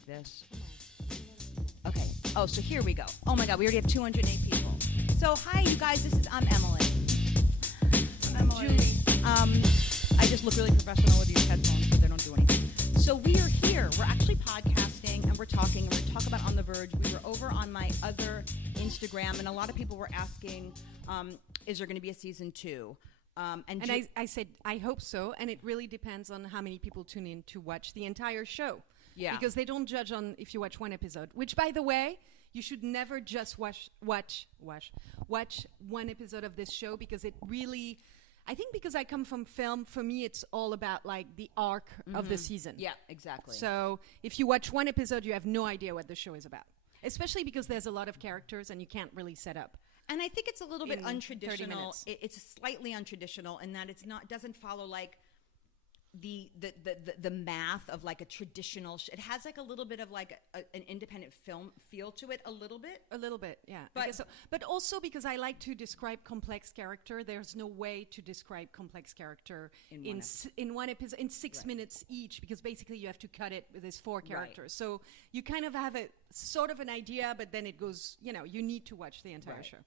Like this. Okay. Oh, so here we go. Oh my God, we already have 208 people. So hi, you guys. I'm Emily. I'm Julie. I just look really professional with these headphones, but they don't do anything. So we are here. We're actually podcasting, and we're talking. And we're going to talk about On the Verge. We were over on my other Instagram, and a lot of people were asking, is there going to be a season 2? I said, I hope so. And it really depends on how many people tune in to watch the entire show. Yeah. Because they don't judge on if you watch one episode, which, by the way, you should never just watch one episode of this show, because it really, I think because I come from film, for me, it's all about like the arc of the season. Yeah, exactly. So if you watch one episode, you have no idea what the show is about, especially because there's a lot of characters and you can't really set up. And I think it's a little bit untraditional. 30 It's slightly untraditional in that it's not doesn't follow like the math of like a traditional. It has like a little bit of like an independent film feel to it, a little bit. A little bit, yeah. But so. But also because I like to describe complex character. There's no way to describe complex character in one episode, in 6 minutes each, because basically you have to cut it with these 4 characters. Right. So you kind of have a sort of an idea, but then it goes. You need to watch the entire show.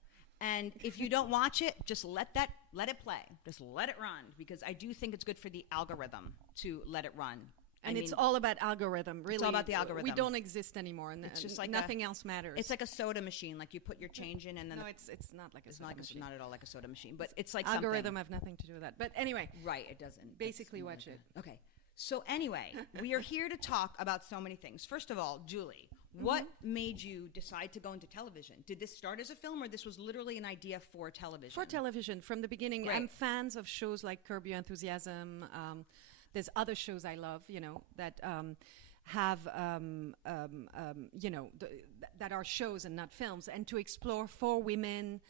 And if you don't watch it, just let it play. Just let it run, because I do think it's good for the algorithm to let it run. And it's all about algorithm, really. It's all about the algorithm. We don't exist anymore, and it's just like nothing else matters. It's like a soda machine. Like you put your change in, and then it's not like a soda machine. Not at all like a soda machine, but it's like algorithm something. have nothing to do with that. But anyway, right? It doesn't. Basically, watch it. Okay. So anyway, we are here to talk about so many things. First of all, Julie, what made you decide to go into television? Did this start as a film, or this was literally an idea for television? For television, from the beginning. Great. I'm fans of shows like Curb Your Enthusiasm. There's other shows I love, that have, that are shows and not films. And to explore 4 women,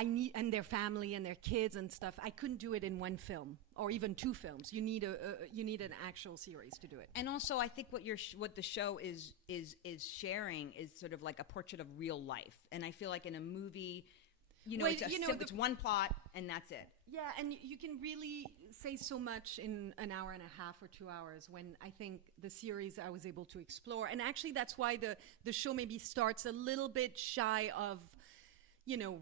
and their family and their kids and stuff. I couldn't do it in one film or even 2 films. You need an actual series to do it. And also, I think what the show is sharing is sort of like a portrait of real life. And I feel like in a movie, it's one plot and that's it. Yeah, and you can really say so much in an hour and a half or 2 hours, when I think the series I was able to explore. And actually, that's why the show maybe starts a little bit shy of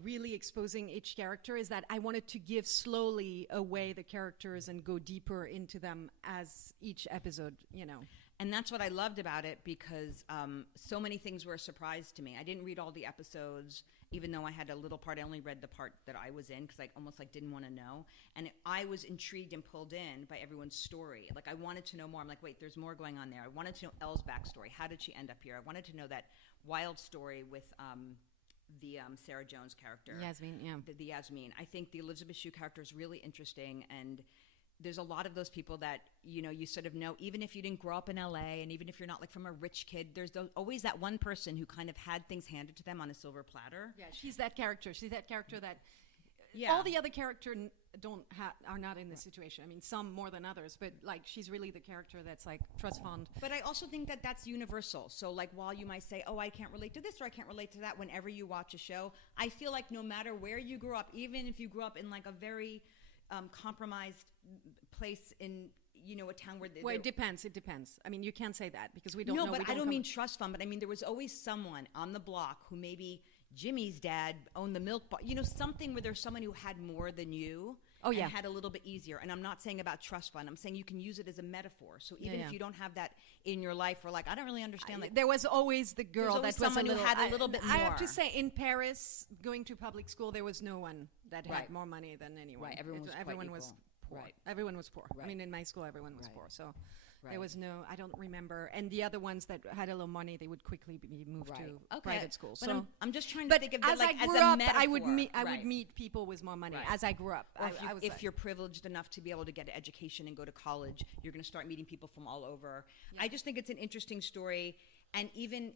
really exposing each character, is that I wanted to give slowly away the characters and go deeper into them as each episode, And that's what I loved about it, because so many things were a surprise to me. I didn't read all the episodes, even though I had a little part. I only read the part that I was in, because I almost didn't want to know. And I was intrigued and pulled in by everyone's story. Like I wanted to know more. I'm like, wait, there's more going on there. I wanted to know Elle's backstory. How did she end up here? I wanted to know that wild story with the Sarah Jones character. Yasmin, yeah. The Yasmin. I think the Elizabeth Shue character is really interesting, and there's a lot of those people that, you sort of know, even if you didn't grow up in LA, and even if you're not like from a rich kid, there's always that one person who kind of had things handed to them on a silver platter. Yeah, she's that character. She's that character that yeah. All the other characters are not in this situation. I mean, some more than others, but like she's really the character that's like trust fund. But I also think that that's universal. So like while you might say, oh, I can't relate to this or I can't relate to that, whenever you watch a show, I feel like no matter where you grew up, even if you grew up in like a very compromised place in a town where well, it depends. I mean, you can't say that because we don't know. No, but I don't mean trust fund. But I mean, there was always someone on the block who maybe Jimmy's dad owned the milk bar. Something where there's someone who had more than you. Oh, yeah. And had a little bit easier. And I'm not saying about trust fund. I'm saying you can use it as a metaphor. So even if you don't have that in your life, or like I don't really understand. There was always the girl that was someone who had a little bit more. I have to say, in Paris, going to public school, there was no one that had more money than anyone. Right. Everyone was poor. Right. Everyone was poor. Right. I mean, in my school, everyone was poor. So there was no. I don't remember. And the other ones that had a little money, they would quickly be moved to private schools. But so I'm just trying to think of that as a metaphor. I would meet people with more money as I grew up. If you're privileged enough to be able to get an education and go to college, you're going to start meeting people from all over. Yeah. I just think it's an interesting story, and even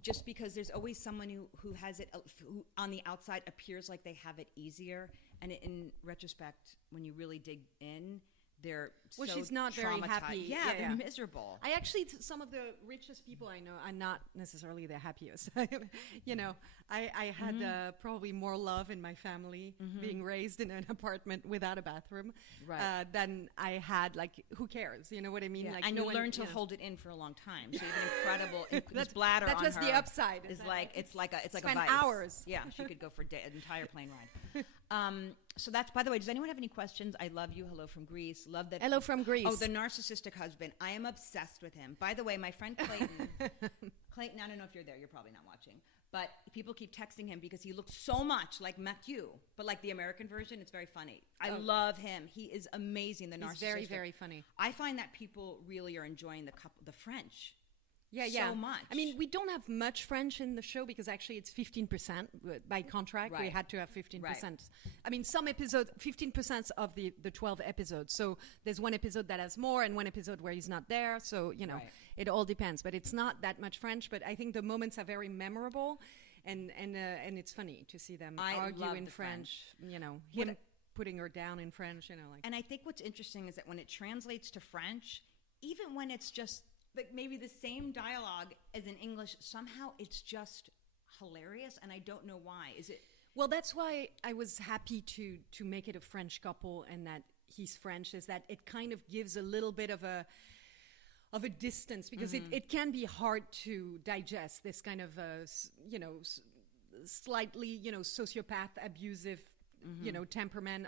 just because there's always someone who has it, who on the outside appears like they have it easier, and in retrospect, when you really dig in, they're Well, so she's not very traumatized. happy. Yeah, Yeah, they're yeah. miserable. I actually, some of the richest people I know are not necessarily the happiest. You know, I had probably more love in my family being raised in an apartment without a bathroom than I had. Like, who cares? You know what I mean? Yeah. Like, And no you one, learn to know. hold it in for a long time. So you have an incredible this bladder That's on just her the upside. is like it's like a spend vice. hours. Yeah, she could go for an entire plane ride. So that's, by the way, does anyone have any questions? I love you. Hello from Greece. Love that. Hello from Greece. Oh, the narcissistic husband. I am obsessed with him. By the way, my friend Clayton. Clayton, I don't know if you're there. You're probably not watching. But people keep texting him because he looks so much like Matthew. But like the American version, it's very funny. I love him. He is amazing, the narcissistic. He's very, very funny. I find that people really are enjoying the French. Yeah. So much. I mean, we don't have much French in the show because actually it's 15% by contract. We Right. had to have 15%. Right. I mean, some episodes, 15% of the 12 episodes. So there's one episode that has more and one episode where he's not there. So, you know, Right. it all depends. But it's not that much French. But I think the moments are very memorable. And it's funny to see them argue love in the French. You know, What him putting her down in French, you know. like. And I think what's interesting is that when it translates to French, even when it's just like maybe the same dialogue as in English, somehow it's just hilarious, and I don't know why. Is it? Well, that's why I was happy to make it a French couple and that he's French, is that it kind of gives a little bit of a distance, because it can be hard to digest this kind of, slightly, sociopath, abusive, temperament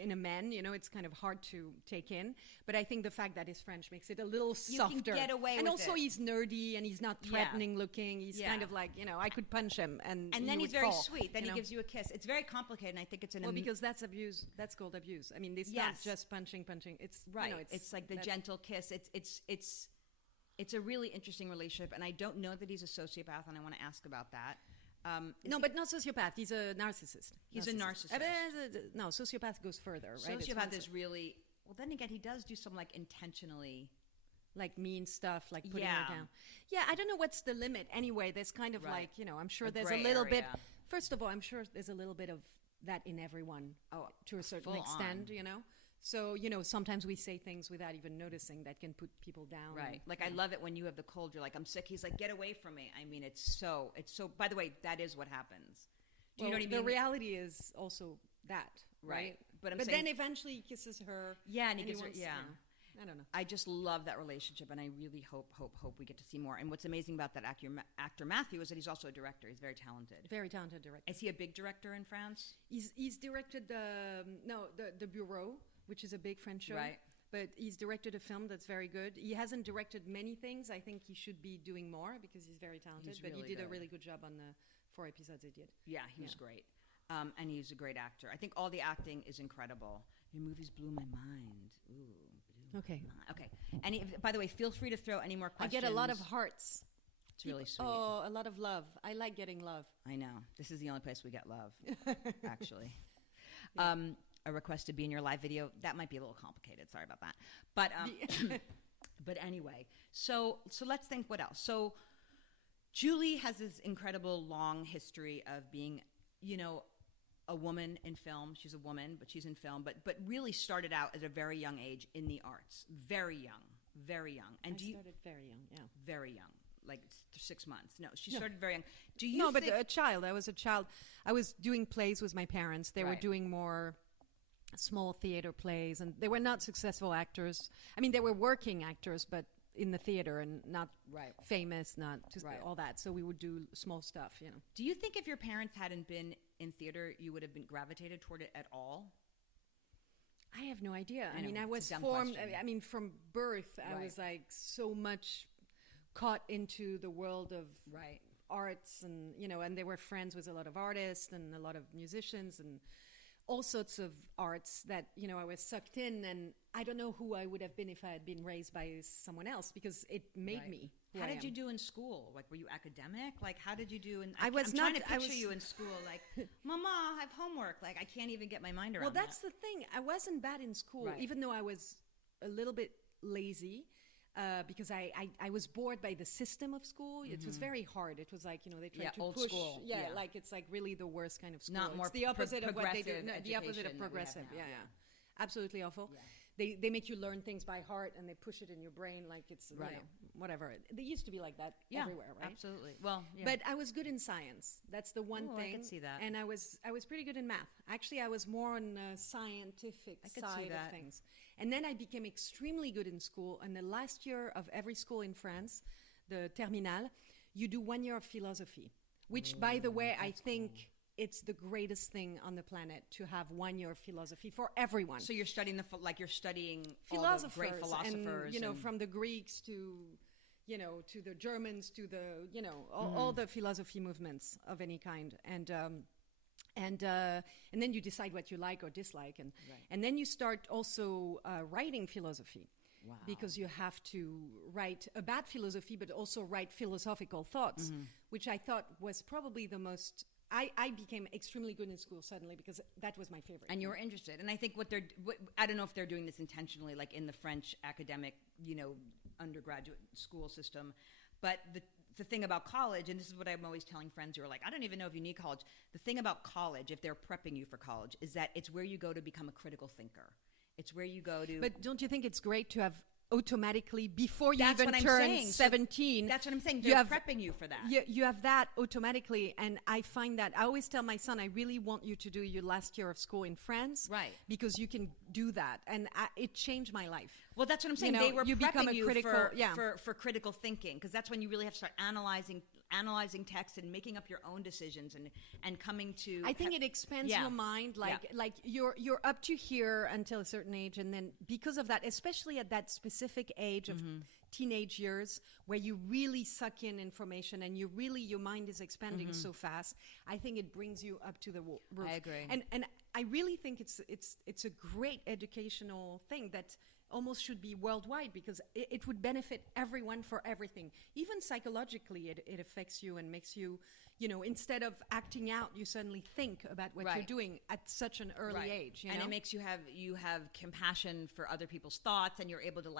in a man. It's kind of hard to take in. But I think the fact that he's French makes it a little softer. You can get away and with also it. he's nerdy and he's not threatening looking. He's kind of like, I could punch him and And he then he's would very fall, sweet. Then you he know? gives you a kiss. It's very complicated, and I think it's an Well, because that's abuse. That's called abuse. I mean, it's not Yes. just punching. It's right. it's it's like the gentle kiss. It's a really interesting relationship, and I don't know that he's a sociopath, and I want to ask about that. But not sociopath. He's a narcissist. He's a narcissist. No, sociopath goes further, right? It's Sociopath once- is really well. Then again, he does do some like intentionally. like mean stuff, like putting Yeah. her down. Yeah, I don't know what's the limit. Anyway, there's kind of Right. like, I'm sure A there's a gray little bit. area. First of all, I'm sure there's a little bit of that in everyone. To a certain full extent, on. So, sometimes we say things without even noticing that can put people down. Right. and, Like, I love it when you have the cold. You're like, I'm sick. He's like, get away from me. I mean, it's so, by the way, that is what happens. Do you know what I mean? The reality is also that, right? But I'm But saying, then eventually he kisses her. yeah, and he and gives her, wants- yeah. I don't know. I just love that relationship, and I really hope we get to see more. And what's amazing about that actor Matthew is that he's also a director. He's very talented. Very talented director. Is he a big director in France? He's directed the Bureau, which is a big French show. Right. But he's directed a film that's very good. He hasn't directed many things. I think he should be doing more because he's very talented. He's but really he did a good. really good job on the 4 episodes he did. Yeah, he was great. And he's a great actor. I think all the acting is incredible. Your movies blew my mind. Ooh. Okay. Okay. By the way, feel free to throw any more I questions. get a lot of hearts. It's really sweet. Oh, a lot of love. I like getting love. I know. This is the only place we get love, actually. A request to be in your live video. That might be a little complicated. Sorry about that. But but anyway, so let's think what else. So Julie has this incredible long history of being, a woman in film. She's a woman, but she's in film. But really started out at a very young age in the arts. Very young. Very young. And I started very young, yeah. very young, like 6 months. No, she started very young. Do you? No, but think, a child. I was a child. I was doing plays with my parents. They were Right. doing more small theater plays, and they were not successful actors. I mean, they were working actors, but in the theater and not Right. famous, not just Right. all that. So we would do small stuff, Do you think if your parents hadn't been in theater, you would have been gravitated toward it at all? I have no idea. I know, mean, I it's a was dumb formed. question. I mean, from birth, I Right. was like so much caught into the world of Right. arts, and and they were friends with a lot of artists and a lot of musicians and all sorts of arts that I was sucked in, and I don't know who I would have been if I had been raised by someone else, because it made Right. me. How did you do in school? Like, were you academic? Like, how did you do? I was I'm trying not- to I picture was- you in school. Like, Mama, I have homework. Like, I can't even get my mind around. Well, that's the thing. I wasn't bad in school, Right. even though I was a little bit lazy. Because I was bored by the system of school. It was very hard. It was like, they tried Yeah, to old push. school. Yeah, Yeah. like it's like really the worst kind of school. Not It's more the opposite of what they do. progressive No, the opposite education of that we have progressive. now, Yeah, yeah. yeah. Absolutely awful. Yeah. they make you learn things by heart and they push it in your brain like it's Right. whatever. They used to be like that everywhere, right? Absolutely. Well, yeah. But I was good in science. That's the one Ooh, thing. I could see that. And I was pretty good in math. Actually, I was more on the scientific I could see side that. of things. And then I became extremely good in school. And the last year of every school in France, the Terminal, you do 1 year of philosophy, which, by the way, I think it's the greatest thing on the planet to have 1 year of philosophy for everyone. So you're studying you're studying Philosophers, all the great philosophers, and, from the Greeks to, to the Germans, to the, all the philosophy movements of any kind. And then you decide what you like or dislike. And then you start also writing philosophy. Wow. Because you have to write about philosophy, but also write philosophical thoughts, which I thought was probably the most... I became extremely good in school suddenly because that was my favorite. And you were interested. And I think I don't know if they're doing this intentionally, like in the French academic, undergraduate school system, but the thing about college, and this is what I'm always telling friends who are like, I don't even know if you need college. The thing about college, if they're prepping you for college, is that it's where you go to become a critical thinker. It's where you go to... But don't you think it's great to have automatically, before you That's even what I'm turn saying. 17... That's what I'm saying. They're prepping you for that. You have that automatically, and I find that... I always tell my son, I really want you to do your last year of school in France. Right. Because you can do that, and it changed my life. Well, that's what I'm saying. They were you become a prepping you critical, for critical thinking, because that's when you really have to start analyzing text and making up your own decisions and coming to... I think it expands your mind. Like you're up to here until a certain age, and then because of that, especially at that specific age of teenage years where you really suck in information and your mind is expanding so fast, I think it brings you up to the roof. I agree. And I really think it's a great educational thing that almost should be worldwide, because it would benefit everyone for everything. Even psychologically, it affects you and makes you, instead of acting out, you suddenly think about what you're doing at such an early age. And it makes you have compassion for other people's thoughts, and you're able to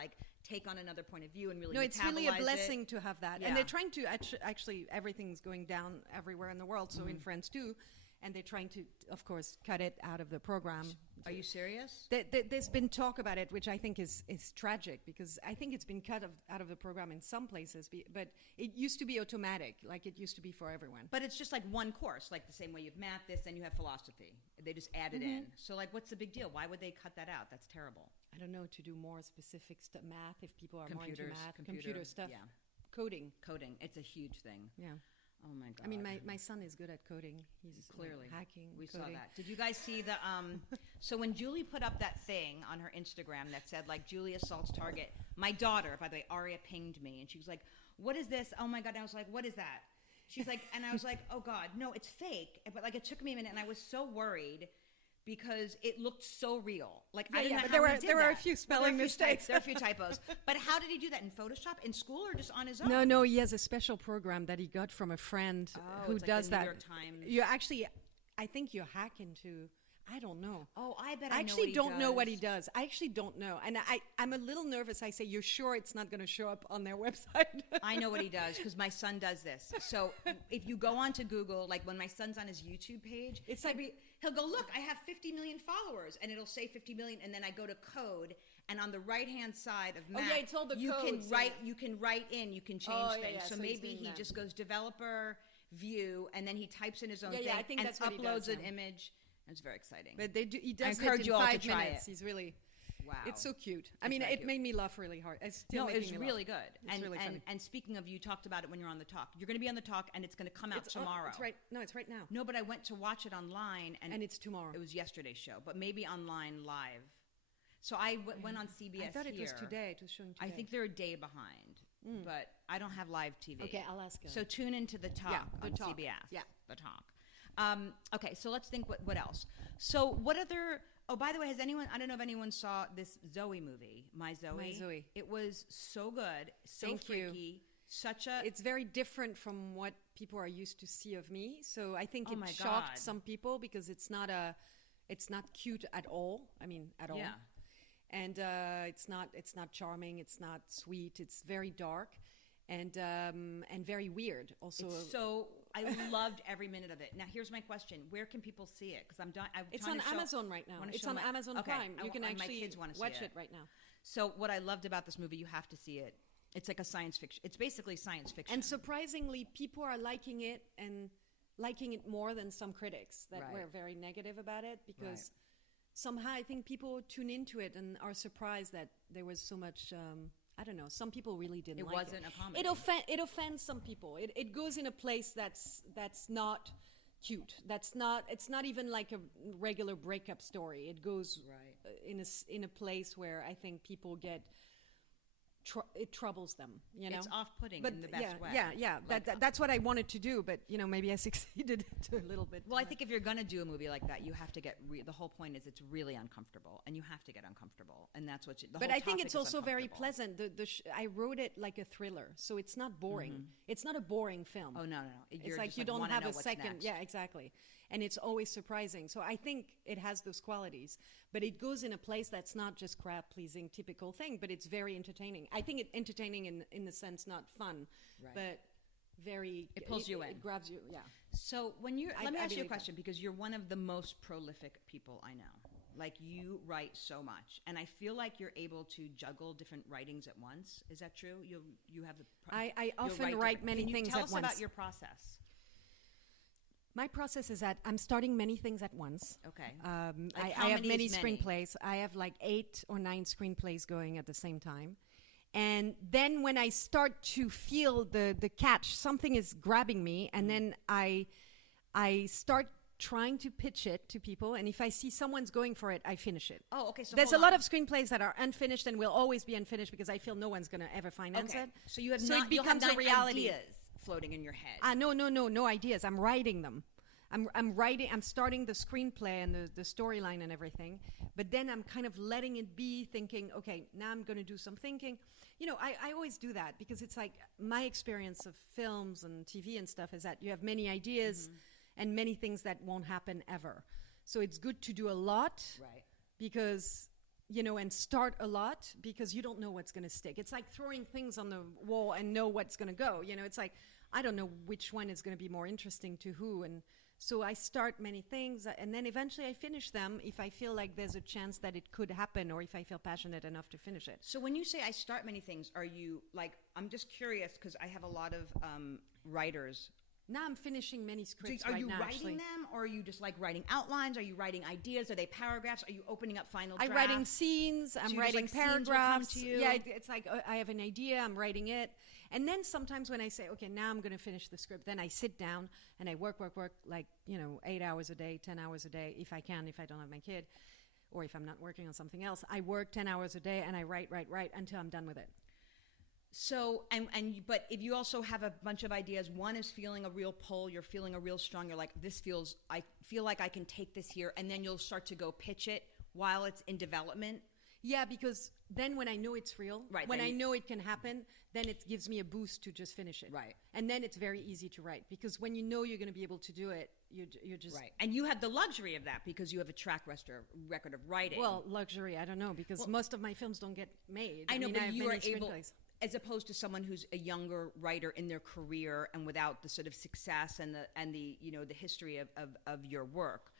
take on another point of view and really it's really a metabolize blessing to have that. Yeah. And they're trying to actually everything's going down everywhere in the world, so in France too. And they're trying to, of course, cut it out of the program. Are you serious? There's been talk about it, which I think is tragic, because I think it's been cut out of the program in some places. But it used to be automatic, like it used to be for everyone. But it's just like one course, like the same way you have math, this, then you have philosophy. They just add it in. So, what's the big deal? Why would they cut that out? That's terrible. I don't know, to do more specific math, if people are more into math, computer computer stuff. Yeah. Coding. It's a huge thing. Yeah. Oh my God. I mean, my son is good at coding. He's clearly hacking. We coding. saw that. Did you guys see the? So when Julie put up that thing on her Instagram that said Julie assaults Target, my daughter, by the way, Aria, pinged me and she was like, "What is this? Oh my God!" And I was like, "What is that?" She's like, and I was like, "Oh God, no, it's fake." But it took me a minute, and I was so worried, because it looked so real. I didn't know but how he did there were a that. few spelling mistakes. There are a few typos. But how did he do that? In Photoshop? In school, or just on his own? No, he has a special program that he got from a friend who it's does the New that. York Times. You actually, I think you hack into... I don't know. Oh, I bet I I know actually what he don't know what he does. does. I actually don't know. And I'm a little nervous. I say, you're sure it's not going to show up on their website? I know what he does, because my son does this. So if you go onto Google, when my son's on his YouTube page, It's he'll go, look, I have 50 million followers, and it'll say 50 million, and then I go to code, and on the right-hand side of Mac, it's all the you codes, can write in, you can change things. So so he's maybe doing he that. just goes developer, view, and then he types in his own Yeah, thing, I think and that's what he uploads does, an yeah. image. It's very exciting. But he does encourage it you in all to 5 try minutes. it. He's really... Wow. It's so cute. I mean, very it cute. made me laugh really hard. It's still No, making it's me really laugh. good. It's really funny. And speaking of, you talked about it when you're on the talk. You're going to be on the talk, and it's going to come out tomorrow. It's right. No, it's right now. No, but I went to watch it online, and it's tomorrow. It was yesterday's show, but maybe online live. So I went on CBS. I thought it was here. today. It was showing today. I think they're a day behind, but I don't have live TV. Okay, I'll ask her. So tune into the talk the on talk. CBS. Yeah. The talk. Okay, so let's think what else. So what other... Oh, by the way, I don't know if anyone saw this Zoe movie, My Zoe. My Zoe. It was so good, so Thank you. freaky, such a... It's very different from what people are used to see of me. So I think Oh my it shocked God. some people, because it's not cute at all. I mean, at all. Yeah. And it's not charming. It's not sweet. It's very dark. and very weird. Also, I loved every minute of it. Now, here's my question: where can people see it? Because it's on Amazon right now. It's on Amazon Prime. You can actually watch it right now. So, what I loved about this movie, you have to see it. It's like a science fiction. It's basically science fiction. And surprisingly, people are liking it and liking it more than some critics that were very negative about it, because somehow I think people tune into it and are surprised that there was so much. I don't know. Some people really didn't like it. It wasn't a comedy. It offends some people. It goes in a place that's not cute. It's not even like a regular breakup story. It goes in a place where I think people get. It troubles them, you know. It's off-putting in the best way. Yeah. That's what I wanted to do, but maybe I succeeded a little bit. Well, I think if you're going to do a movie like that, you have to get. The whole point is it's really uncomfortable, and you have to get uncomfortable, and that's what. But I think it's also very pleasant. I wrote it like a thriller, so it's not boring. Mm-hmm. It's not a boring film. Oh no. It's like you don't have a second. Next. Yeah, exactly. And it's always surprising. So I think it has those qualities, but it goes in a place that's not just crowd-pleasing, typical thing, but it's very entertaining. I think it's entertaining in the sense not fun, but very... It pulls you in. It grabs you, yeah. So when you're... Let me ask you a question, because you're one of the most prolific people I know. Like, you write so much, and I feel like you're able to juggle different writings at once. Is that true? You have the... I often write many things at once. Tell us about your process. My process is that I'm starting many things at once. Okay. I have many screenplays. I have like 8 or 9 screenplays going at the same time. And then when I start to feel the catch, something is grabbing me, and then I start trying to pitch it to people, and if I see someone's going for it, I finish it. Oh, okay. So there's a lot of screenplays that are unfinished and will always be unfinished because I feel no one's going to ever finance it. So you have it becomes a reality. Ideas floating in your head. No ideas. I'm writing them. I'm starting the screenplay and the storyline and everything, but then I'm kind of letting it be, thinking, okay, now I'm going to do some thinking. You know, I always do that because it's like my experience of films and TV and stuff is that you have many ideas and many things that won't happen ever. So it's good to do a lot because, you know, and start a lot because you don't know what's going to stick. It's like throwing things on the wall and know what's going to go. You know, it's like, I don't know which one is going to be more interesting to who. And so I start many things and then eventually I finish them if I feel like there's a chance that it could happen or if I feel passionate enough to finish it. So when you say I start many things, are you like, I'm just curious because I have a lot of writers. Now I'm finishing many scripts right now. Are you writing actually. them, or are you just like writing outlines? Are you writing ideas? Are they paragraphs? Are you opening up final drafts? I'm writing scenes. I'm writing paragraphs. Yeah, it's like I have an idea. I'm writing it, and then sometimes when I say, okay, now I'm going to finish the script, then I sit down and I work like 8 hours a day, 10 hours a day if I can, if I don't have my kid, or if I'm not working on something else. I work 10 hours a day and I write until I'm done with it. So, but if you also have a bunch of ideas, one is feeling a real pull, you're feeling a real strong, you're like, I feel like I can take this here, and then you'll start to go pitch it while it's in development. Yeah, because then when I know it's real, when I know it can happen, then it gives me a boost to just finish it. Right. And then it's very easy to write, because when you know you're going to be able to do it, you're just... Right. And you have the luxury of that because you have a track record of writing. Well, luxury, I don't know, because most of my films don't get made. I know, but you are able... Screenplays. As opposed to someone who's a younger writer in their career and without the sort of success and the the history of your work,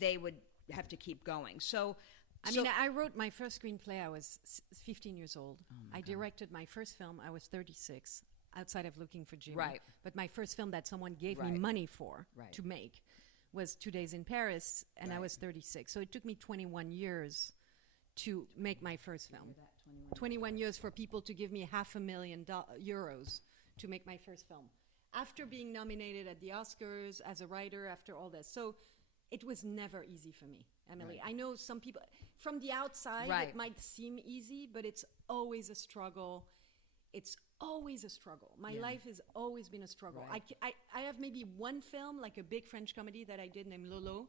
they would have to keep going. So, I wrote my first screenplay. I was 15 years old. I directed my first film. I was 36, outside of Looking for Jimmy. Right. But my first film that someone gave me money for to make was 2 Days in Paris, and I was 36. So it took me 21 years to make my first film. 21 years for people to give me €500,000 to make my first film. After being nominated at the Oscars as a writer, after all this. So it was never easy for me, Emily. I know some people, from the outside, it might seem easy, but it's always a struggle. It's always a struggle. My life has always been a struggle. I have maybe one film, like a big French comedy that I did named Lolo,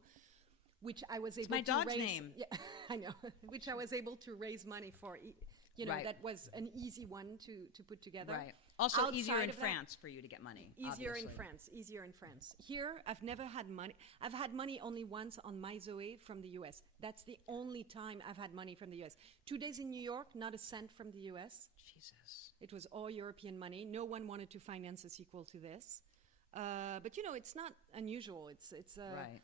which I was able to raise... It's my dog's name. Yeah, I know. Which I was able to raise money for Right. that was an easy one to put together. Right. Also easier Outside in of that- France for you to get money. Easier in obviously. France. Easier in France. Here, I've never had money. I've had money only once on My Zoe from the U.S. That's the only time I've had money from the U.S. 2 days in New York, not a cent from the U.S. Jesus. It was all European money. No one wanted to finance a sequel to this. But it's not unusual. It's Right.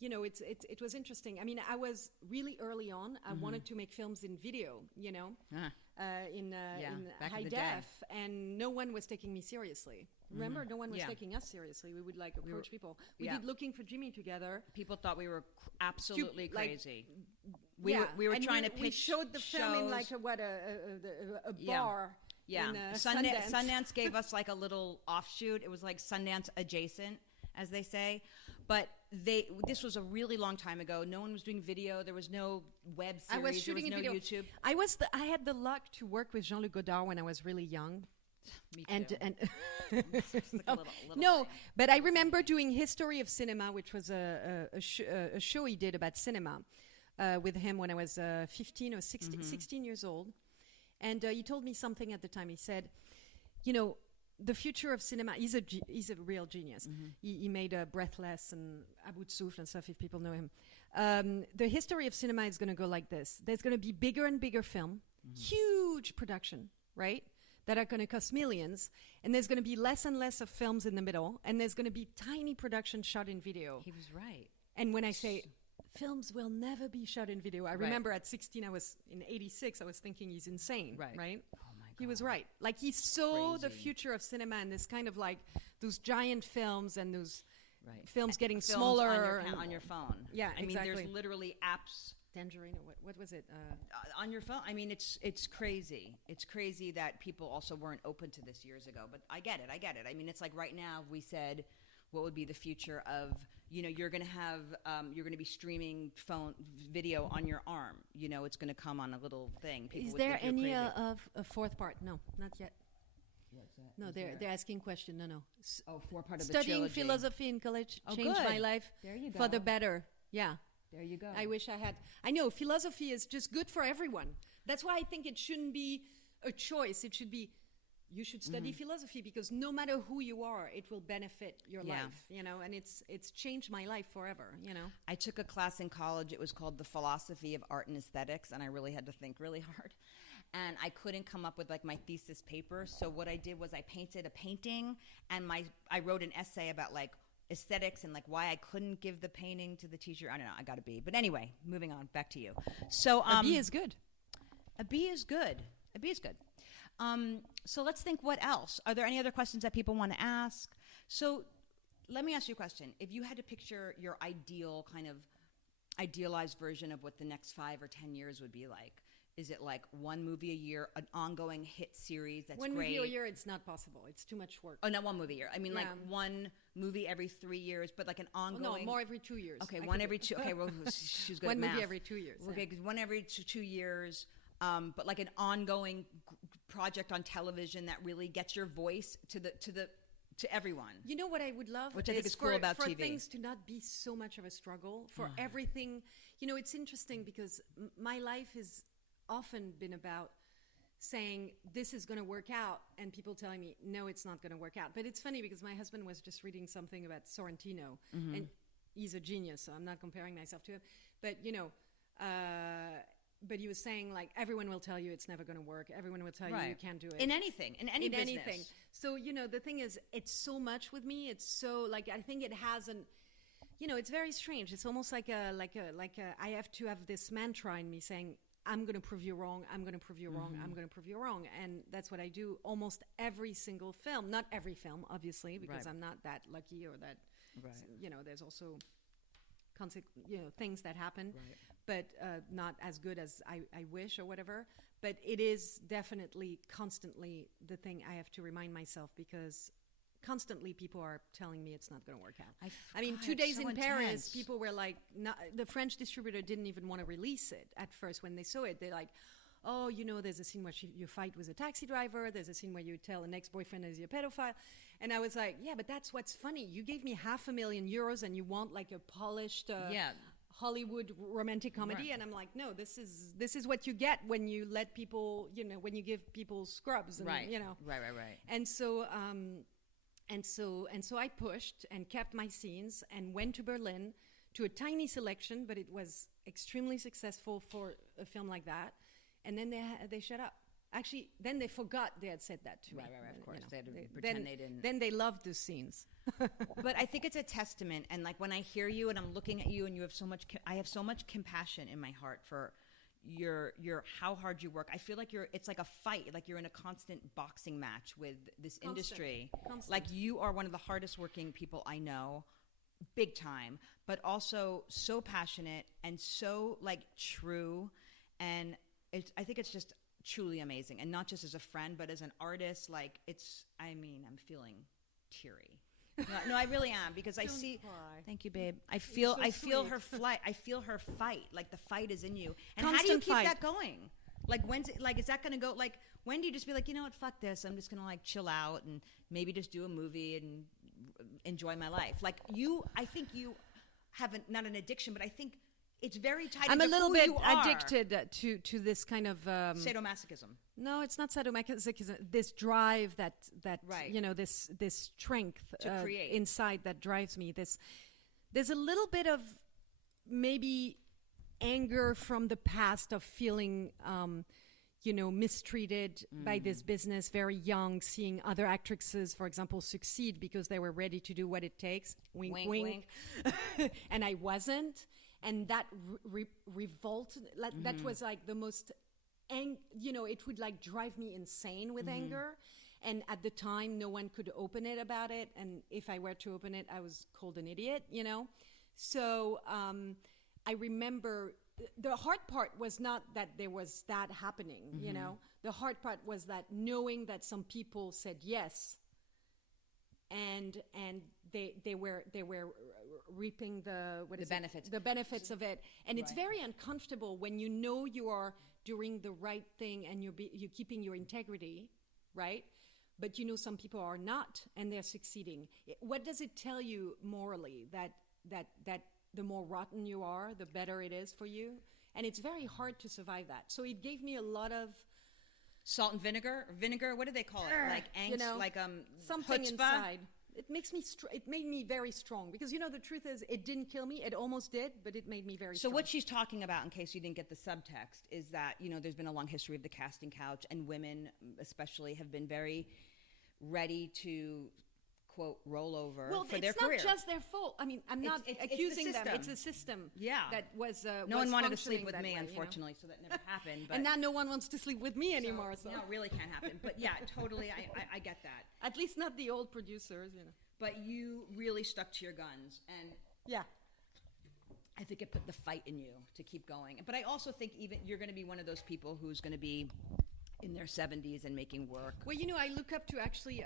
it was interesting. I mean, I was really early on. I wanted to make films in video, Ah. in back high in the def, day. and no one was taking me seriously. Remember, no one was Yeah. taking us seriously. We would approach people. We yeah. did Looking for Jimmy together. People thought we were absolutely like, crazy. Yeah, we were and trying to we pitch showed the film in shows. a Yeah. bar. Yeah, in, Sundance. Sundance. Sundance gave us like a little offshoot. It was like Sundance adjacent, as they say. But this was a really long time ago. No one was doing video. There was no web series. I was shooting there was in no video. YouTube. I had the luck to work with Jean-Luc Godard when I was really young. Me too. And It's like a little no, thing. but I remember doing History of Cinema, which was a show he did about cinema with him when I was 15 or 16 years old. And he told me something at the time. He said, the future of cinema, he's a real genius. He made Breathless and À bout de souffle and stuff, if people know him. The history of cinema is going to go like this. There's going to be bigger and bigger film, huge production, right? That are going to cost millions. And there's going to be less and less of films in the middle. And there's going to be tiny production shot in video. He was right. And when I say films will never be shot in video, I remember at 16, in 86, I was thinking he's insane, right? Oh my God. He was right. Like he saw the Crazy. future of cinema and this kind of like those giant films and those Right. films getting Films smaller. on your phone. Yeah, I mean, exactly. there's literally apps Tangerine, or what was it? on your phone. I mean, it's crazy. It's crazy that people also weren't open to this years ago. But I get it. I mean, it's like right now we said, what would be the future of, you're going to be streaming phone video on your arm. It's going to come on a little thing. People Is would there think you're any crazy. of a fourth part? No, not yet. What's that? No, Is they're there- asking question. No. Oh, part of the Studying trilogy. philosophy in college Oh, changed good. my life There you for the go. better. Yeah. There you go. I wish I had. I know philosophy is just good for everyone. That's why I think it shouldn't be a choice. It should be, you should study philosophy because no matter who you are, it will benefit your Yeah. life, and it's changed my life forever. I took a class in college. It was called The Philosophy of Art and Aesthetics, and I really had to think really hard. And I couldn't come up with like my thesis paper. So what I did was I painted a painting, and I wrote an essay about like aesthetics and like why I couldn't give the painting to the teacher. I don't know. I got a B. But anyway, moving on. Back to you. So A B is good. A B is good. A B is good. So let's think what else. Are there any other questions that people want to ask? So let me ask you a question. If you had to picture your ideal kind of idealized version of what the next 5 or 10 years would be like, is it like one movie a year, an ongoing hit series that's One great? movie a year, it's not possible. It's too much work. Oh, not one movie a year. I mean like Yeah. one movie every 3 years, but like an Oh, ongoing... no, more every 2 years. Okay, I one could every do- two... Okay, well, she's good One at movie math. every 2 years. yeah. Okay, 'cause one every 2 years, but like an ongoing project on television that really gets your voice to everyone. You know what I would love? Which I think is cool for, about for TV. things to not be so much of a struggle, for everything. It's interesting because my life has often been about saying this is going to work out and people telling me no, it's not going to work out. But it's funny because my husband was just reading something about Sorrentino and he's a genius, so I'm not comparing myself to him, but but he was saying like everyone will tell you it's never going to work, everyone will tell you you can't do it In anything, in any business. anything. So the thing is, it's so much with me. It's so like I think it has an, it's very strange. It's almost like a I have to have this mantra in me saying I'm going to prove you wrong. I'm going to prove you wrong. I'm going to prove you wrong. And that's what I do almost every single film. Not every film, obviously, because Right. I'm not that lucky or that. Right. There's also things that happen, Right. but not as good as I wish or whatever. But it is definitely constantly the thing I have to remind myself because constantly people are telling me it's not going to work out. I mean, God, 2 days it's so in Paris, intense. people were like, the French distributor didn't even want to release it at first when they saw it. They're like, oh, there's a scene where you fight with a taxi driver. There's a scene where you tell an ex-boyfriend is your pedophile. And I was like, yeah, but that's what's funny. You gave me €500,000 and you want like a polished Hollywood romantic comedy, and I'm like, no, this is what you get when you let people, when you give people scrubs, and, Right. Right. And so I pushed and kept my scenes and went to Berlin to a tiny selection, but it was extremely successful for a film like that. And then they shut up. Actually, then they forgot they had said that to me. Right. Of course, they had to pretend they didn't. Then they loved the scenes. But I think it's a testament, and like when I hear you and I'm looking at you, and you have so much, I have so much compassion in my heart for your how hard you work. I feel like it's like a fight, like you're in a constant boxing match with this industry. Constant. Like you are one of the hardest working people I know, big time, but also so passionate and so like true, and I think it's just truly amazing, and not just as a friend, but as an artist. Like I'm feeling teary. No, I really am, because I see. Cry. Thank you, babe. I feel sweet. her flight. I feel her fight. Like the fight is in you. And Constant how do you keep fight. that going? Like when's it, like is that going to go? Like when do you just be like, you know what, fuck this. I'm just going to like chill out and maybe just do a movie and enjoy my life. Like I think you have not an addiction, but I think it's very tied. I'm a into little who bit you are. addicted to this kind of Sadomasochism. No, it's not sadomasochism. This drive that Right. this strength To create. inside that drives me. There's a little bit of maybe anger from the past of feeling mistreated by this business, very young, seeing other actresses, for example, succeed because they were ready to do what it takes. Wink, Wink, wink. And I wasn't. And that revolt, that was like the most, it would like drive me insane with anger. And at the time, no one could open it about it. And if I were to open it, I was called an idiot, So I remember the hard part was not that there was that happening, The hard part was that knowing that some people said yes, and they were reaping the benefits of it, and it's very uncomfortable when you know you are doing the right thing and you're keeping your integrity, right? But some people are not, and they're succeeding. What does it tell you morally that the more rotten you are, the better it is for you? And it's very hard to survive that. So it gave me a lot of Salt and vinegar? Vinegar? What do they call it? Like angst? Like something chutzpah? inside. It makes me. It made me very strong, because the truth is, it didn't kill me. It almost did, but it made me very strong. So what she's talking about, in case you didn't get the subtext, is that there's been a long history of the casting couch, and women especially have been very ready to quote roll over for their career. It's not just their fault. I mean, I'm not accusing them. It's a system. Yeah. That was. No one wanted to sleep functioning with that me, way, unfortunately, so that never happened. But and now no one wants to sleep with me anymore. So no, it really can't happen. But yeah, totally, I get that. At least not the old producers, But you really stuck to your guns, and yeah. I think it put the fight in you to keep going. But I also think even you're going to be one of those people who's going to be in their 70s and making work. Well, I look up to actually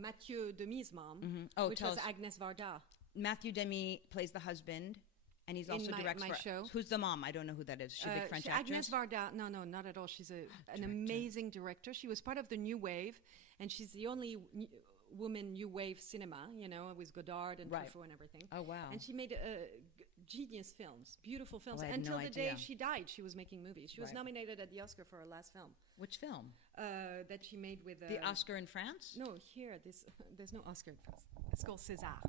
Mathieu Demy's mom, which was Agnès Varda. Mathieu Demy plays the husband, and he's also directs my show. Who's the mom? I don't know who that is. She's a big French actress. Agnès Varda, no, not at all. She's an amazing director. She was part of the New Wave, and she's the only woman New Wave cinema, with Godard and Truffaut and everything. Oh, wow. And she made genius films, beautiful films. I had Until no the day idea. she died, she was making movies. She was nominated at the Oscar for her last film. Which film? That she made with... the Oscar in France? No, here. There's no Oscar in France. It's called César.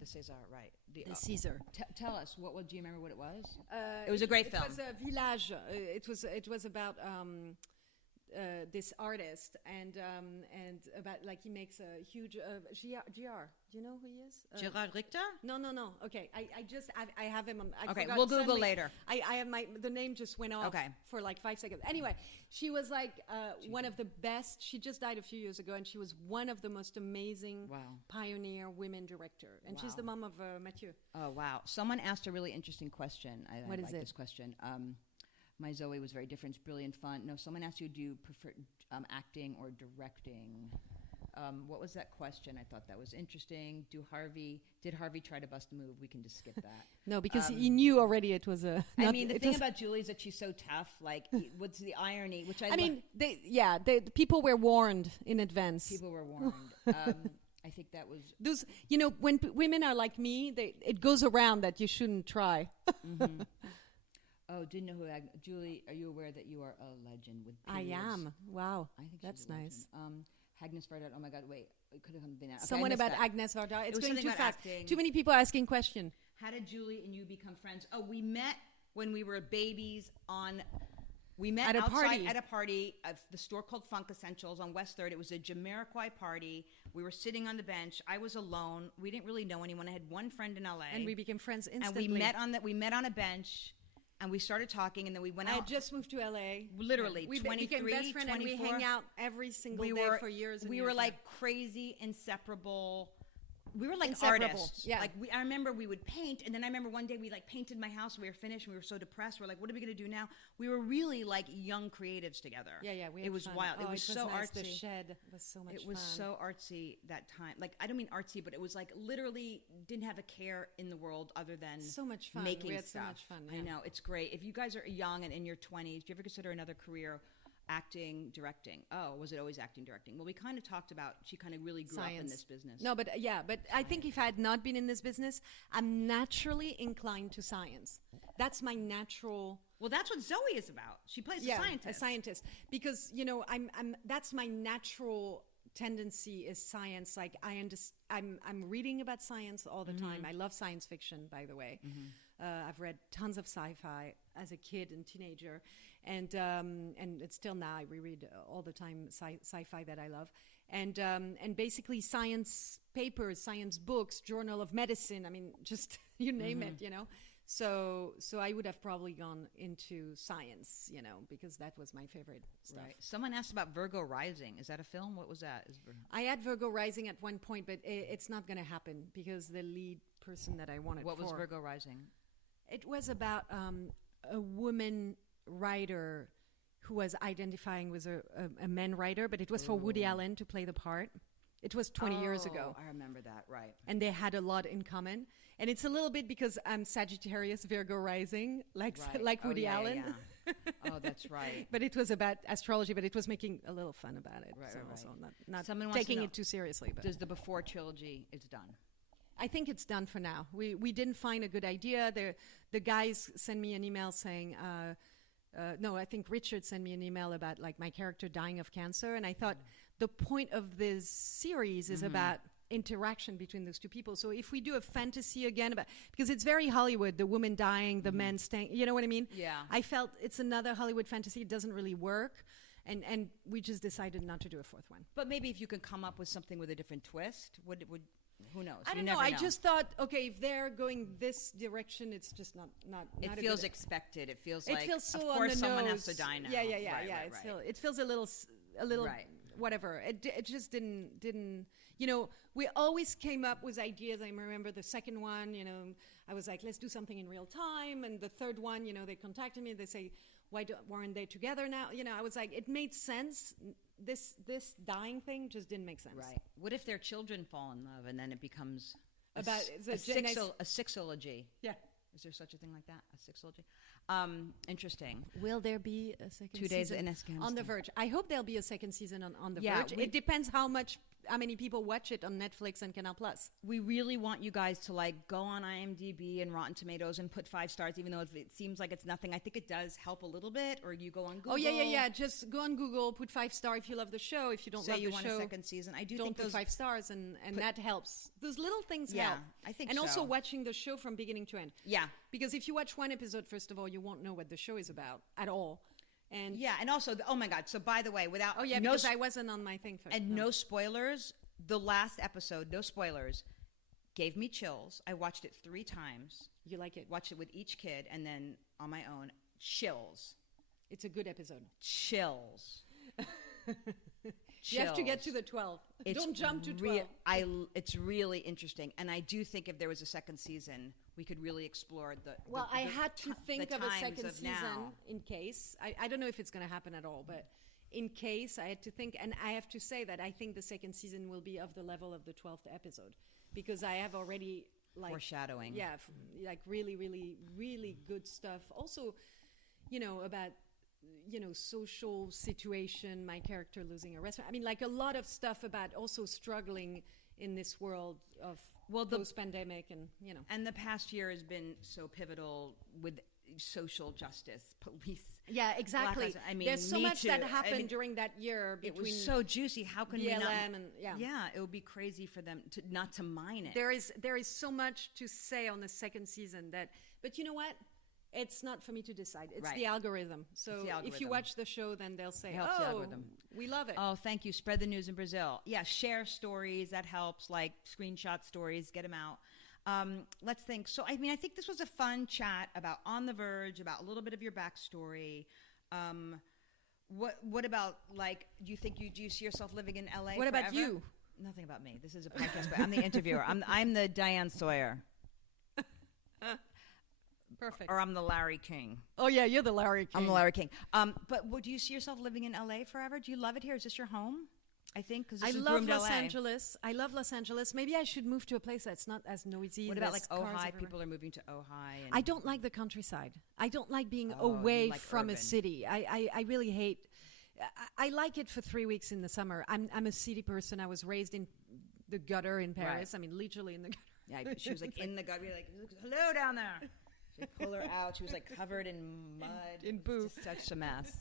The César, right. The Caesar. Tell us, do you remember what it was? It was a great film. It was a village. It was about... this artist and about he makes a huge GR. Do you know who he is? Gerard Richter? No. Okay, I have him. Okay, we'll Google later. I have the name just went off for 5 seconds. Anyway, she was one of the best. She just died a few years ago, and she was one of the most amazing pioneer women director. And she's the mom of Mathieu. Oh wow! Someone asked a really interesting question. I what is like it? This question. My Zoe was very different. It's brilliant, fun. No, someone asked you, do you prefer acting or directing? What was that question? I thought that was interesting. Did Harvey try to bust a move? We can just skip that. No, because he knew already it was a... I mean, the thing about Julie is that she's so tough. What's the irony? Which I mean, people were warned in advance. People were warned. I think that was. Those, when women are like me, it goes around that you shouldn't try. Mm-hmm. Oh, didn't know who Julie. Are you aware that you are a legend with periods? I am. Wow, I think that's she's a legend. nice. Agnes Varda. Oh my God! Wait, it could have been that. Okay, Someone about Agnes Varda. It's was going something too about fast. acting. Too many people asking questions. How did Julie and you become friends? Oh, we met when we were babies we met at a outside party. At a party of the store called Funk Essentials on West 3rd. It was a Jamiroquai party. We were sitting on the bench. I was alone. We didn't really know anyone. I had one friend in LA. And we became friends instantly. And we met on a bench. And we started talking, and then we went out. I had just moved to LA. Literally, we 23, became best friends, 24. and we hang out every single day for years and we years. were like crazy, inseparable. We were like Inseparable, artists. yeah. Like I remember we would paint, and then I remember one day we like painted my house. We were finished, and we were so depressed. We're like, what are we gonna do now? We were really like young creatives together. Yeah. It was fun. wild. Oh, it was so nice. artsy. The shed was so much fun. It was so artsy that time. Like I don't mean artsy, but it was like literally didn't have a care in the world other than so much fun. Making we had stuff. so much fun. I know, it's great. If you guys are young and in your 20s, do you ever consider another career? Acting, directing. Oh, was it always acting, directing? Well, we kind of talked about she kind of really grew up in this business. No, but I think if I had not been in this business, I'm naturally inclined to science. That's my natural. Well, that's what Zoe is about. She plays a scientist, because I'm that's my natural tendency is science. Like I'm reading about science all the time. I love science fiction, by the way. I've read tons of sci-fi as a kid and teenager, and it's still now I reread all the time sci-fi that I love, and basically science papers, science books, Journal of Medicine. I mean, just you name it, So I would have probably gone into science, because that was my favorite stuff. Right. Someone asked about Virgo Rising. Is that a film? What was that? I had Virgo Rising at one point, but it's not going to happen because the lead person that I wanted. What was Virgo Rising? It was about a woman writer who was identifying with a man writer, but it was for Woody Allen to play the part. It was 20 years ago. I remember that, right. And they had a lot in common. And it's a little bit because I'm Sagittarius, Virgo rising, like Woody Allen. Yeah. Oh, that's right. But it was about astrology, but it was making a little fun about it. Right, so right. also not Someone wants taking to know, it too seriously. But does the Before trilogy, it's done? I think it's done for now. We didn't find a good idea. The guys sent me an email saying, no, I think Richard sent me an email about like my character dying of cancer. And I thought the point of this series is about interaction between those two people. So if we do a fantasy again about, because it's very Hollywood, the woman dying, the man staying, you know what I mean? Yeah. I felt it's another Hollywood fantasy. It doesn't really work. And we just decided not to do a fourth one. But maybe if you can come up with something with a different twist, would who knows? I don't know. I just thought, okay, if they're going this direction, it's just not. It feels expected. It feels like, so of course, on the someone nose. has to die now. Yeah. Right. It feels a little right. whatever. It just didn't. We always came up with ideas. I remember the second one. I was like, let's do something in real time. And the third one, they contacted me. They say, why weren't they together now? I was like, it made sense. This dying thing just didn't make sense. Right. What if their children fall in love and then it becomes a sexology? Yeah. Is there such a thing like that? A sexology? Interesting. Will there be a second 2 days season in Afghanistan. on The Verge? I hope there'll be a second season on The Yeah, Verge. It depends how many people watch it on Netflix and Canal Plus. We really want you guys to go on IMDb and Rotten Tomatoes and put 5 stars, even though it seems like it's nothing. I think it does help a little bit. Or you go on Google. Oh yeah. Just go on Google, put 5 stars if you love the show. If you don't love the show, say you want a second season. I don't think put those 5 stars, and that helps. Those little things help. I think and so. also watching the show from beginning to end. Yeah, because if you watch one episode, first of all, you won't know what the show is about at all. And and also, oh my God! So by the way, without because I wasn't on my thing first. And no spoilers. The last episode, no spoilers, gave me chills. I watched it 3 times. You like it? Watched it with each kid, and then on my own, chills. It's a good episode. Chills. You have to get to the 12. Don't jump to 12. It's really interesting, and I do think if there was a second season, we could really explore the. Well, I had to think of a second season now. in case. I don't know if it's going to happen at all, but in case I had to think, and I have to say that I think the second season will be of the level of the 12th episode, because I have already foreshadowing. Yeah, really, really, really good stuff. Also, about social situation, my character losing a restaurant. I mean, a lot of stuff about also struggling in this world of post-pandemic, and And the past year has been so pivotal with social justice, police. Yeah, exactly. Black Lives- I mean, there's so Me much Too. that I happened mean, during that year It between was so juicy. How can we not? BLM and It would be crazy for them to not to mine it. There is so much to say on the second season but you know what? It's not for me to decide. It's Right. the algorithm. So the if you algorithm. watch the show, then they'll say, It helps the "Oh, algorithm. we love it." Oh, thank you. Spread the news in Brazil. Yeah, share stories. That helps. Like screenshot stories. Get them out. Let's think. So, I mean, I think this was a fun chat about On the Verge, about a little bit of your backstory. What about, like, do you see yourself living in LA What about forever? you? Nothing about me. This is a podcast, but I'm the interviewer. I'm the Diane Sawyer. Perfect. Or I'm the Larry King. Oh yeah, you're the Larry King. I'm the Larry King. But do you see yourself living in LA forever? Do you love it here? Is this your home? I think because I this is love groomed Los LA. Angeles. I love Los Angeles. Maybe I should move to a place that's not as noisy. What about like there's cars Ojai? everywhere. People are moving to Ojai. And I don't like the countryside. I don't like being Oh, you away like from urban. a city. I really hate. I like it for 3 weeks in the summer. I'm a city person. I was raised in the gutter in Paris. Right. I mean, literally in the gutter. Yeah, she was like in the gut. We were like, hello down there. So we pull her out. She was like covered in mud. In It was boo. just such a mess.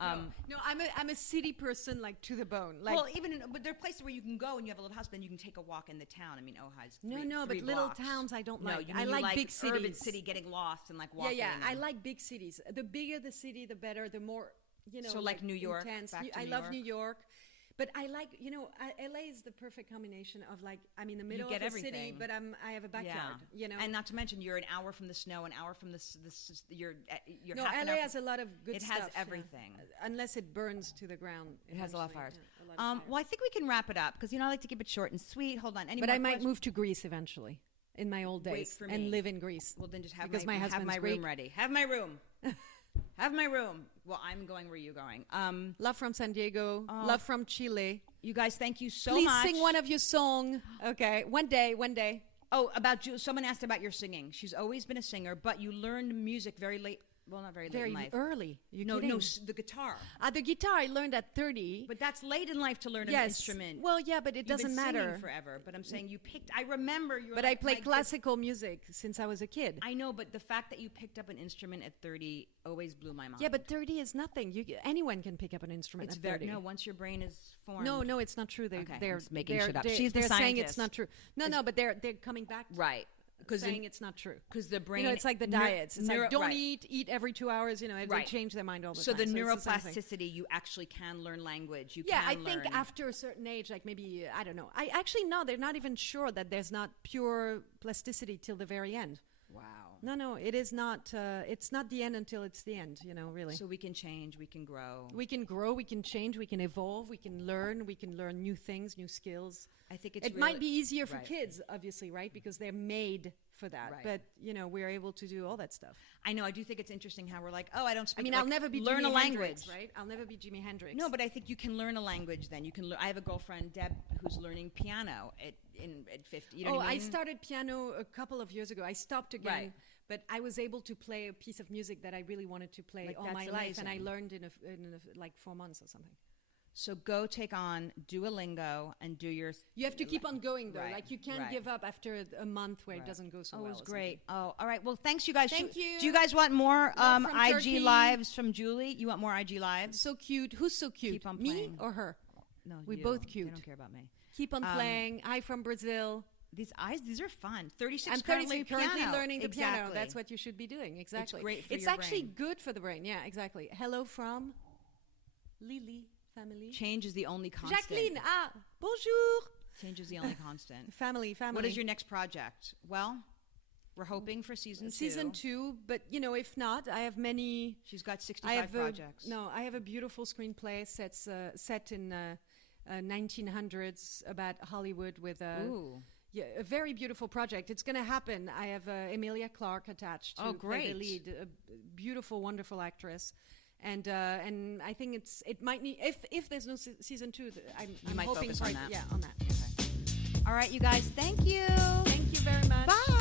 No, I'm a city person, like to the bone. Like Well, but there are places where you can go and you have a little house, but then you can take a walk in the town. I mean, Ojai's but little blocks. towns I don't No, like. you I mean like you big cities. urban city getting lost and like Yeah, walking. yeah. I and- like big cities. The bigger the city, the better. The more So like New York, intense. back to I New love York. New York, but I like LA is the perfect combination of like I'm in the middle get of a city, everything. but I have a backyard. And not to mention you're an hour from the snow, an hour from you're No, half an LA hour has a lot of good It stuff. has yeah. everything. Unless it burns to the ground. It has a lot of fires. eventually. Yeah, a lot of fires. Well, I think we can wrap it up because I like to keep it short and sweet. Hold on, any But more I might questions? move to Greece eventually in my old Wait days for me. and live in Greece. Well, then just have because my my have husband's my Greek. room ready. Have my room. Have my room. Well, I'm going where you're going. Love from San Diego. Love from Chile. You guys, thank you so Please much. sing one of your song. Okay, one day. Oh, about you. Someone asked about your singing. She's always been a singer, but you learned music very late. Well, not very late Very in life. early. You No, kidding? the guitar. The guitar I learned at 30. But that's late in life to learn an Yes. instrument. Well, yeah, but it You've doesn't been matter. singing forever. But I'm saying you picked. I remember you. Were But like, I play my classical music since I was a kid. I know, but the fact that you picked up an instrument at 30 always blew my mind. Yeah, but 30 is nothing. Anyone can pick up an instrument it's at very 30. no. Once your brain is formed. No, it's not true. Okay, They're I'm just making they're, shit up. They're, She's the they're saying it's scientist. not true. No, but they're coming back. Right. Saying it's not true. Because the brain. It's like the diets. It's like don't eat every 2 hours. They Right. change their mind all the So time. the it's same thing. neuroplasticity, you actually can learn language. You Yeah, can I learn. think after a certain age, like maybe I don't know. I actually no, they're not even sure that there's not pure plasticity till the very end. Wow. No, it is not. It's not the end until it's the end. Really. So we can change. We can grow. We can grow, we can change, we can evolve, we can learn new things, new skills. I think it's. It might be easier for right. kids, obviously, right? Because they're made for that. Right. But, we're able to do all that stuff. I know. I do think it's interesting how we're like, oh, I don't speak. I mean, like, I'll never be learn Jimi a Hendrix, language, right? I'll never be Jimi Hendrix. No, but I think you can learn a language. Then you can. I have a girlfriend, Deb, who's learning piano at 50. You know what I mean? I started piano a couple of years ago. I stopped again. Right. But I was able to play a piece of music that I really wanted to play Like, all that's my life, and I amazing. learned in like 4 months or something. So go take on Duolingo and do your. You have to keep on going, though. Right, Like, you can't right. give up after a month where it Right. doesn't go so Oh, well. it was or great. something. Oh, all right. Well, thanks, you guys. Thank you. Do you guys want more Love from IG Turkey. lives from Julie? You want more IG lives? So cute. Who's so cute? Keep on Me playing. or her? No, We you. both They cute. don't care about me. Keep on playing. Hi from Brazil. These are fun. 36 I'm currently currently learning the piano. Exactly. That's what you should be doing. Exactly. great for It's your actually brain. good for the brain. Yeah, exactly. Hello from Lily family. Change is the only constant. Jacqueline. Bonjour. Change is the only constant. Family. What is your next project? Well, we're hoping for season 2. Season 2, but if not, I have many. She's got 65 I have projects. I have a beautiful screenplay set in 1900s about Hollywood with Ooh. Yeah, a very beautiful project. It's going to happen. I have Emilia Clarke attached to play the great. lead, a beautiful, wonderful actress. And I think it might need, if there's no season 2, I'm might hoping focus for on it. that. Yeah, on that. Okay. All right, you guys. Thank you. Thank you very much. Bye.